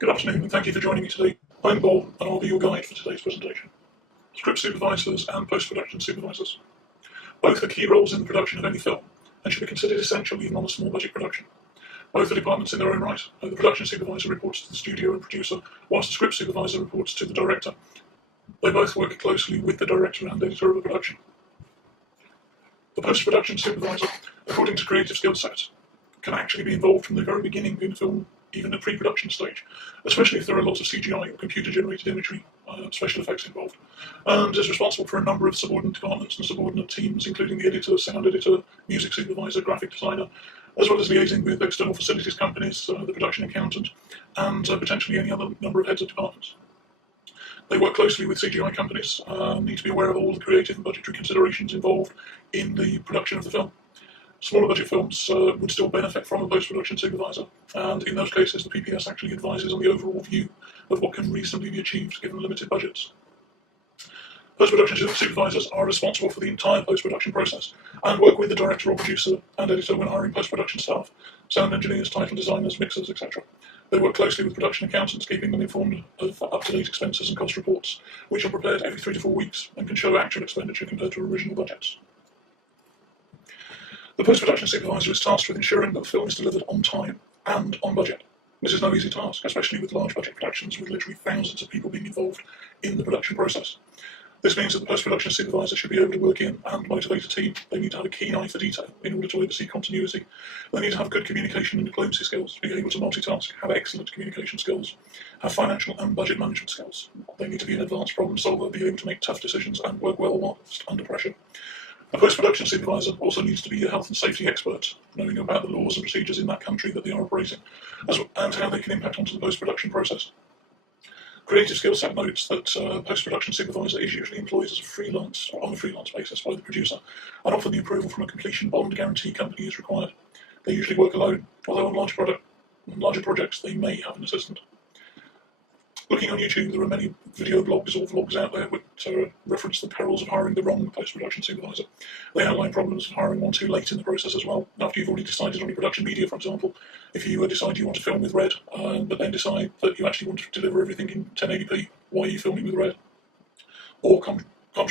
Good afternoon and thank you for joining me today. I'm Bob and I'll be your guide for today's presentation. Script supervisors and post-production supervisors. Both are key roles in the production of any film and should be considered essential even on a small budget production. Both are departments in their own right. The production supervisor reports to the studio and producer, whilst the script supervisor reports to the director. They both work closely with the director and editor of a production. The post-production supervisor, according to creative skill set, can actually be involved from the very beginning in a film, even at pre-production stage, especially if there are lots of CGI or computer-generated imagery, special effects involved, and is responsible for a number of subordinate departments and subordinate teams, including the editor, sound editor, music supervisor, graphic designer, as well as liaising with external facilities companies, the production accountant, and potentially any other number of heads of departments. They work closely with CGI companies, need to be aware of all the creative and budgetary considerations involved in the production of the film. Smaller budget films would still benefit from a post-production supervisor, and in those cases the PPS actually advises on the overall view of what can reasonably be achieved given limited budgets. Post-production supervisors are responsible for the entire post-production process and work with the director or producer and editor when hiring post-production staff, sound engineers, title designers, mixers, etc. They work closely with production accountants, keeping them informed of up-to-date expenses and cost reports, which are prepared every 3 to 4 weeks and can show actual expenditure compared to original budgets. The post-production supervisor is tasked with ensuring that the film is delivered on time and on budget. This is no easy task, especially with large budget productions with literally thousands of people being involved in the production process. This means that the post-production supervisor should be able to work in and motivate a team. They need to have a keen eye for detail in order to oversee continuity. They need to have good communication and diplomacy skills, be able to multitask, have excellent communication skills, have financial and budget management skills. They need to be an advanced problem solver, be able to make tough decisions and work well whilst under pressure. A post-production supervisor also needs to be a health and safety expert, knowing about the laws and procedures in that country that they are operating, and how they can impact onto the post-production process. Creative skill set notes that post-production supervisor is usually employed as a freelance or on a freelance basis by the producer, and often the approval from a completion bond guarantee company is required. They usually work alone, although on larger projects they may have an assistant. Looking on YouTube, there are many video blogs or vlogs out there which reference the perils of hiring the wrong post-production supervisor. They outline problems of hiring one too late in the process as well. After you've already decided on your production media, for example, if you decide you want to film with red, but then decide that you actually want to deliver everything in 1080p, why are you filming with red? Or contra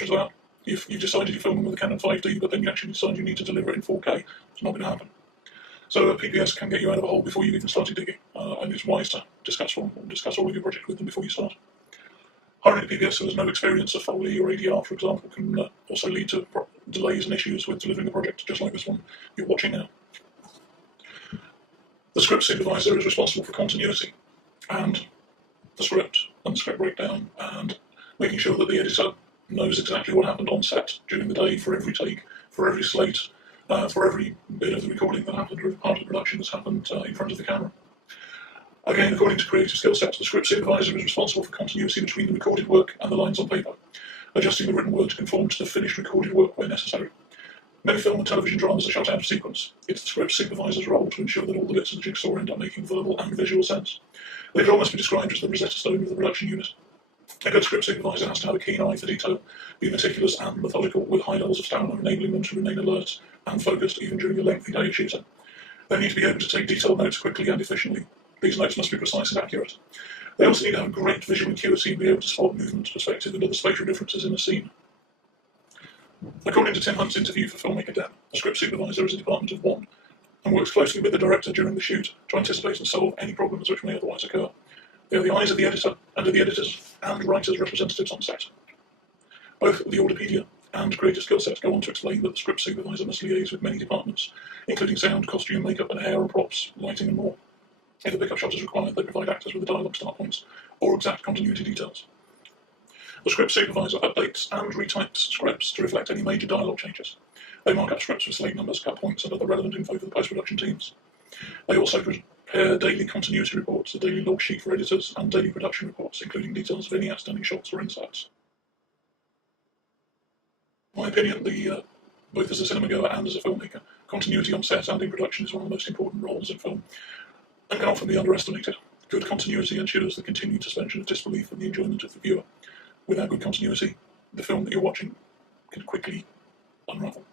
to that, if you've decided you're filming with a Canon 5D, but then you actually decide you need to deliver it in 4K, it's not going to happen. So a PPS can get you out of a hole before you even started digging, and it's wise to discuss all of your projects with them before you start. Hiring a PPS who has no experience of Foley or ADR, for example, can also lead to delays and issues with delivering the project, just like this one you're watching now. The script supervisor is responsible for continuity and the script breakdown, and making sure that the editor knows exactly what happened on set during the day for every take, for every slate, for every bit of the recording that happened, or part of the production that's happened in front of the camera. Again, according to creative skill sets, the script supervisor is responsible for continuity between the recorded work and the lines on paper, adjusting the written word to conform to the finished recorded work where necessary. Many film and television dramas are shot out of sequence. It's the script supervisor's role to ensure that all the bits of the jigsaw end up making verbal and visual sense. They can almost be described as the Rosetta Stone of the production unit. A good script supervisor has to have a keen eye for detail, be meticulous and methodical, with high levels of stamina enabling them to remain alert and focused even during a lengthy day of shooting. They need to be able to take detailed notes quickly and efficiently. These notes must be precise and accurate. They also need to have great visual acuity and be able to spot movement, perspective and other spatial differences in a scene. According to Tim Hunt's interview for Filmmaker Dan, a script supervisor is a department of one and works closely with the director during the shoot to anticipate and solve any problems which may otherwise occur. They are the eyes of the editor and of the editors and writers' representatives on set. Both the Ordopedia and creative skill sets go on to explain that the script supervisor must liaise with many departments, including sound, costume, makeup and hair and props, lighting and more. If a pickup shot is required, they provide actors with the dialogue start points or exact continuity details. The script supervisor updates and retypes scripts to reflect any major dialogue changes. They mark up scripts with slate numbers, cut points and other relevant info for the post-production teams. They also prepare daily continuity reports, a daily log sheet for editors, and daily production reports, including details of any outstanding shots or inserts. In my opinion, both as a cinemagoer and as a filmmaker, continuity on set and in production is one of the most important roles in film, and can often be underestimated. Good continuity ensures the continued suspension of disbelief and the enjoyment of the viewer. Without good continuity, the film that you're watching can quickly unravel.